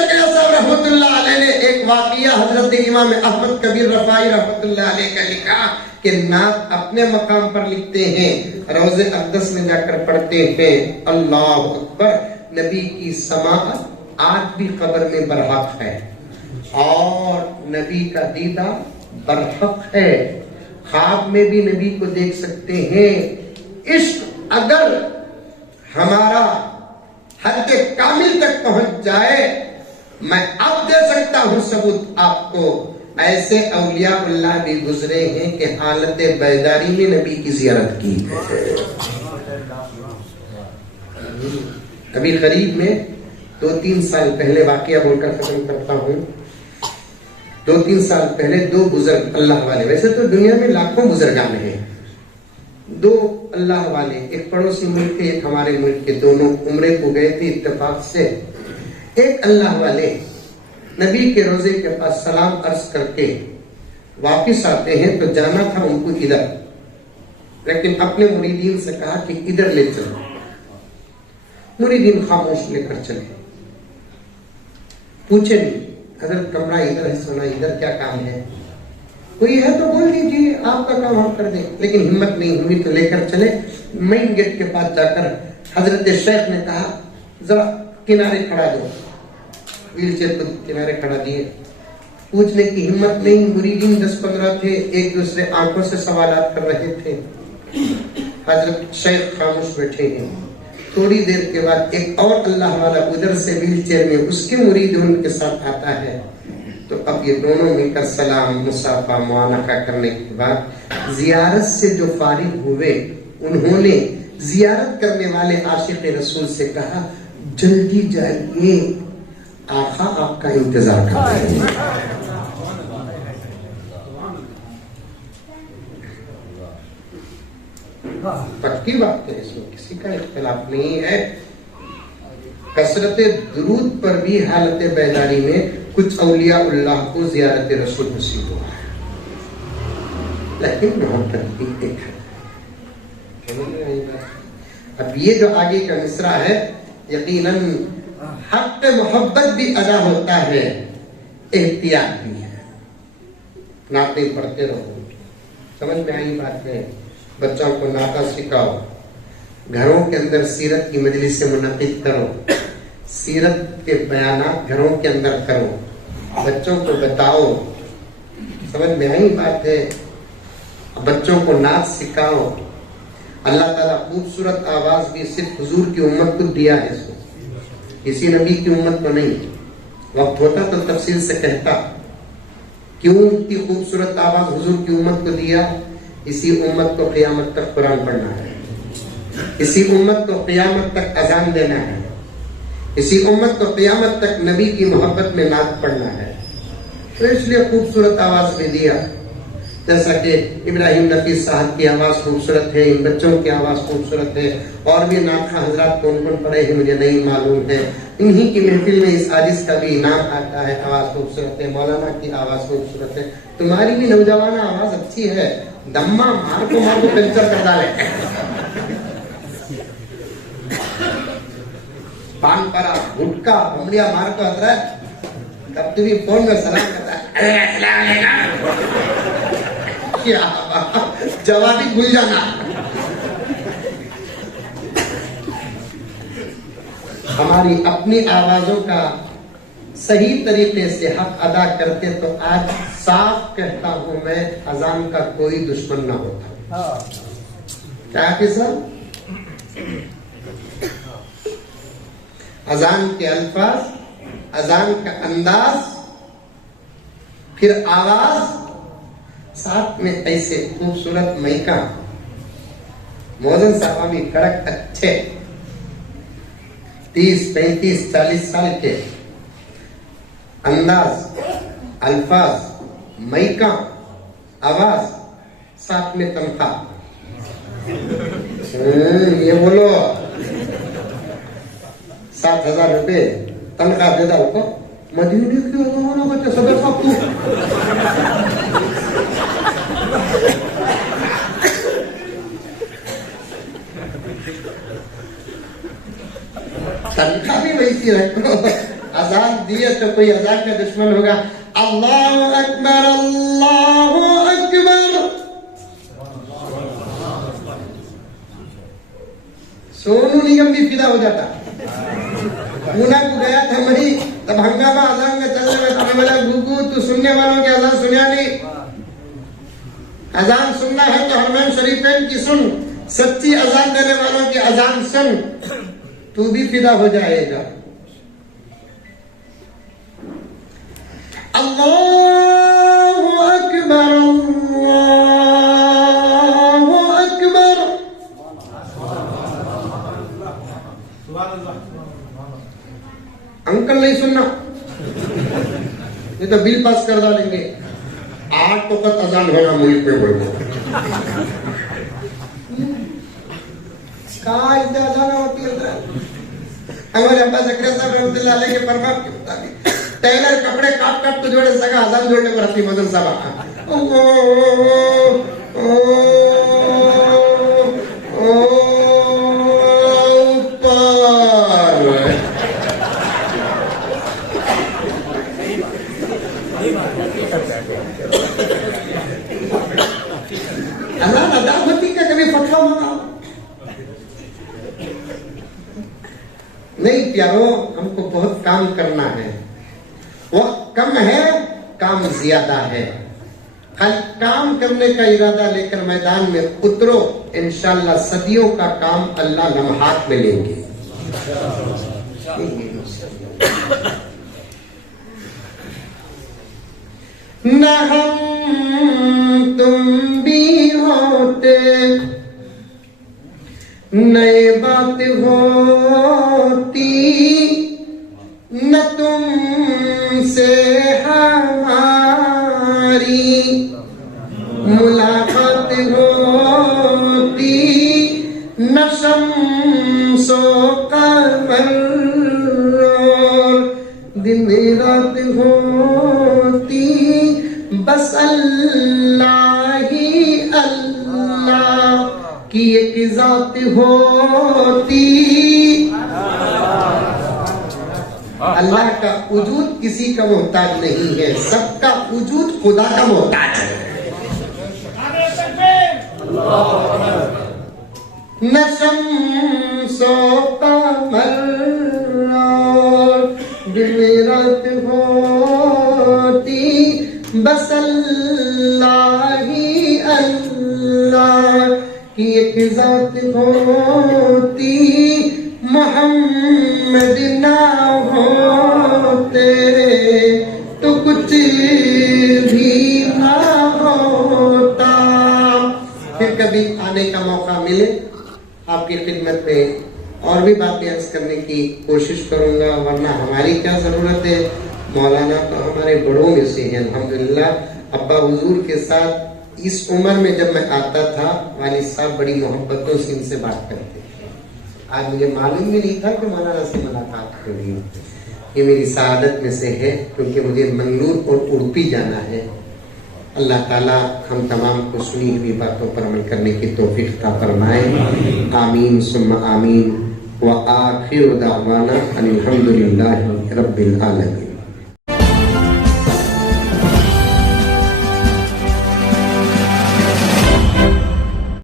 रहमतुल्लाह अलैह ने एक वाक़िया हजरत इमाम अहमद कबीर रफ़ाई रहमतुल्लाह अलैह का लिखा कि नात अपने मकाम पर लिखते हैं, रोज़े अक़दस में जाकर पढ़ते हैं। अल्लाह अकबर। नबी की समाअत आज भी कब्र में बरहक है और नबी का दीदा बरहक है, ख्वाब में भी नबी को देख सकते हैं। इश्क अगर हमारा हद कामिल तक पहुंच जाए, मैं अब दे सकता हूं सबूत आपको, ऐसे औलियाउल्लाह भी गुजरे हैं कि हालत बेदारी में नबी की ज़ियारत की है। अभी करीब में 2-3 साल पहले वाकया बोलकर खत्म करता हूं। 2-3 साल पहले 2 बुजुर्ग अल्लाह वाले, वैसे तो दुनिया में लाखों बुजुर्गान हैं, 2 अल्लाह वाले, एक पड़ोसी मुल्क के एक हमारे मुल्क के, दोनों उम्रे को गए थे इत्तेफाक से। एक अल्लाह वाले नबी के रोजे के पास सलाम अर्ज करके वापिस आते हैं तो जाना था उनको इधर, लेकिन अपने मुरीदीन से कहा कि इधर ले चलो। मुरीदीन खामोश लेकर चले, पूछे नहीं हजरत कमरा इधर है, सोना इधर, क्या काम है? कोई है तो बोल दीजिए, आपका काम हम कर दें। लेकिन हिम्मत नहीं हुई तो लेकर चले। मेन गेट के पास जाकर हजरत शेख ने कहा जरा किनारे खड़ा दो, व्हील चेयर को किनारे खड़ा दिए। पूछने की हिम्मत नहीं, मुरीदीन 10-15 थे, एक दूसरे आंखों से सवालात कर रहे थे। हजरत शेख खामोश बैठे हैं। थोड़ी देर के बाद एक और अल्लाह वाला उधर से व्हील चेयर में, उसके मुरीद उनके साथ आता है। तो अब ये दोनों मिलकर सलाम मुसाफा मुआनका करने के बाद जियारत से जो फारिग हुए, उन्होंने जियारत करने वाले आशिक रसूल से कहा जल्दी जाइए, आका आपका इंतजार कर रहे हैं। पक्की बात है, इसमें किसी का इख्तिलाफ नहीं है। कसरत दुरूद पर भी हालत बेदारी में कुछ औलिया उल्लाह को ज़ियारत रसूल नसीब हुआ है, लेकिन मोहब्बत भी एक है। अब ये जो आगे का मिसरा है, यकीनन हक पे मोहब्बत भी अदा होता है, एहतियात भी है। नाते पढ़ते रहो, समझ में आई बात है। बच्चों को नाता सिखाओ, घरों के अंदर सीरत की मजलिस से मुनक़िद करो, सीरत के बयानात घरों के अंदर करो, बच्चों को बताओ। समझ में आई बात है। बच्चों को नाच सिखाओ, अल्लाह ताला खूबसूरत आवाज भी सिर्फ हुजूर की उम्मत को दिया है, इसको किसी नबी की उम्मत को नहीं। वक्त होता तो तफसील से कहता क्यों इतनी खूबसूरत आवाज हुजूर की उम्मत को दिया। इसी उम्मत को क़यामत तक कुरान पढ़ना है, इसी उम्मत को क़यामत तक अजान देना है, इसी उम्मत को क़यामत तक नबी की मोहब्बत में नात पढ़ना है। तो इसलिए खूबसूरत आवाज में दिया। जैसा कि इब्राहिम नफीस साहब की आवाज खूबसूरत है, इन बच्चों की आवाज खूबसूरत है, और भी नाखा हजरात कौन कौन पढ़े हैं मुझे नहीं मालूम है। इन्हीं की महफिल में इस आजिज का भी इनाम आता है। आवाज खूबसूरत है, मौलाना की आवाज खूबसूरत है, तुम्हारी भी नौजवान आवाज अच्छी है। दम्मा मार को पंचर कर डाले। पान परा गुटका बमड़िया मार को हजरत तब भी फोन में सलाम करता है, क्या जवाबी भूल जाना। हमारी अपनी आवाजों का सही तरीके से हक अदा करते तो आज साफ कहता हूं मैं, अजान का कोई दुश्मन ना होता। क्या किसा अजान के अल्फाज, अजान का अंदाज, फिर आवाज, साथ में ऐसे खूबसूरत मैका मौजन साहबा भी कड़क अच्छे 30, 35, 40 साल के अंदाज, अल्फाज, मैका, आवाज, साथ में तनख्वाह। ये बोलो 7,000 रुपये तनख्वाह दे दो को मदीने के जमाना का सदर साहब तू तनख्वाह भी वैसी रखो। अजान दिए तो कोई अजान का दुश्मन होगा। अल्लाहु अकबर, अल्लाहु अकबर। सोनू निगम भी फिदा हो जाता। पूना को गया था मरी, तब हंगामा अजान का चलने में था। बोला गुगू तू सुनने वालों की अजान सुनिया नहीं, अजान सुनना है तो हरमैन शरीफैन की सुन, सच्ची अजान देने वालों की अजान सुन, तू भी फिदा हो जाएगा। अल्लाहु अकबर, अल्लाहु अकबर। अंकल नहीं सुनना, ये तो बिल पास कर डालेंगे। 8 वक्त अजान होना मुल्क पे बोलो कहा अजान होती है। हमारे अब्बा जकरिया साहब रहमतुल्लाह अलैह के फरमा के मुताबिक टेलर कपड़े काट काट को जोड़े सगा अजान जोड़ने पर अपनी मदन साहब अजान अदा होती क्या? कभी फतवा मंगाओ नहीं प्यारो, हमको बहुत काम करना है। वक्त कम है, काम ज्यादा है। खाली काम करने का इरादा लेकर मैदान में उतरो, इंशाल्लाह सदियों का काम अल्लाह लम्हात में लेंगे। न हम तुम भी होते, नए बात होती, न तुमसे हमारी मुलाकात होती, न शम्सो कमर दिन रात होती, बस अल्लाह ही अल्लाह की एक जात होती। अल्लाह का वजूद किसी का मोहताज नहीं है, सबका वजूद खुदा का मोहताज है। न शम्सो कमर दिन रात होती, बस अल्लाह ही अल्लाह की एक एक जात होती मोहम्मद ना होते तो कुछ भी ना होता। फिर कभी आने का मौका मिले आपकी खिदमत में और भी बातें अर्ज करने की कोशिश करूंगा, वरना हमारी क्या जरूरत है, मौलाना तो हमारे बड़ों में से हैं अल्हम्दुलिल्लाह। अब्बा हुजूर के साथ इस उम्र में जब मैं आता था, वालिद साहब बड़ी मोहब्बतों से इनसे बात करते थे। आज मुझे मालूम भी नहीं था कि मौलाना से मुलाकात हो रही है। ये मेरी सआदत में से है, क्योंकि मुझे मंगलूर और उड़पी जाना है। अल्लाह ताला हम तमाम को सुनी हुई बातों पर अमल करने की तौफीक अता फरमाए। आमीन सुम्मा आमीन। व आखिर दावाना अनिल हम्दुलिल्लाहि रब्बिल आलमीन।